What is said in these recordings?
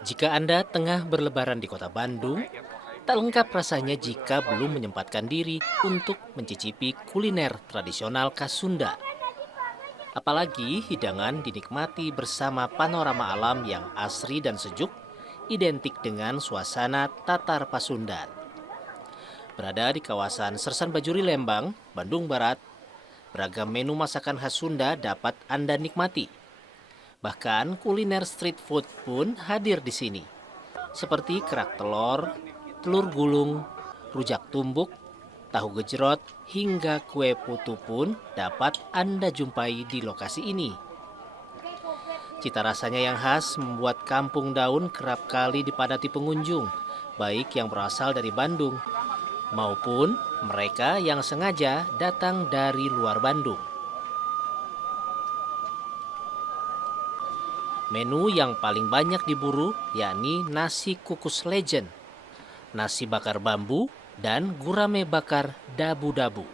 Jika Anda tengah berlebaran di kota Bandung, tak lengkap rasanya jika belum menyempatkan diri untuk mencicipi kuliner tradisional khas Sunda. Apalagi hidangan dinikmati bersama panorama alam yang asri dan sejuk, identik dengan suasana Tatar Pasundan. Berada di kawasan Sersan Bajuri Lembang, Bandung Barat, beragam menu masakan khas Sunda dapat Anda nikmati. Bahkan kuliner street food pun hadir di sini, seperti kerak telur, telur gulung, rujak tumbuk, tahu gejrot, hingga kue putu pun dapat Anda jumpai di lokasi ini. Cita rasanya yang khas membuat Kampung Daun kerap kali dipadati pengunjung, baik yang berasal dari Bandung maupun mereka yang sengaja datang dari luar Bandung. Menu yang paling banyak diburu yakni nasi kukus legend, nasi bakar bambu, dan gurame bakar dabu-dabu.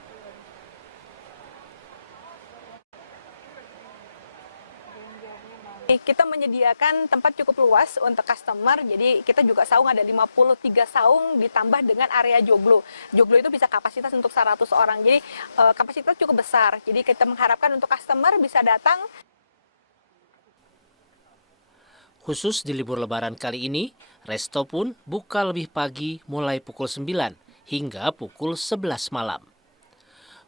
Kita menyediakan tempat cukup luas untuk customer, jadi kita juga saung ada 53 saung ditambah dengan area joglo. Joglo itu bisa kapasitas untuk 100 orang, jadi kapasitas cukup besar. Jadi kita mengharapkan untuk customer bisa datang. Khusus di libur lebaran kali ini, resto pun buka lebih pagi mulai pukul 9 hingga pukul 11 malam.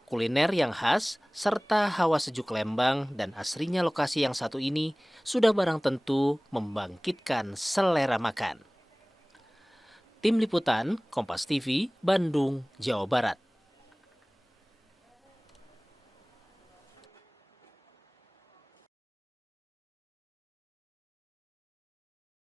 Kuliner yang khas, serta hawa sejuk Lembang dan asrinya lokasi yang satu ini sudah barang tentu membangkitkan selera makan. Tim Liputan, Kompas TV, Bandung, Jawa Barat.